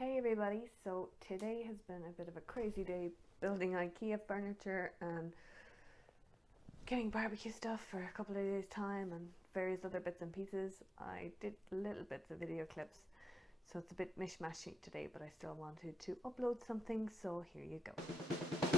Hey everybody, so today has been a bit of a crazy day building IKEA furniture and getting barbecue stuff for a couple of days time and various other bits and pieces. I did little bits of video clips, so it's a bit mish-mashy today, but I still wanted to upload something, so here you go.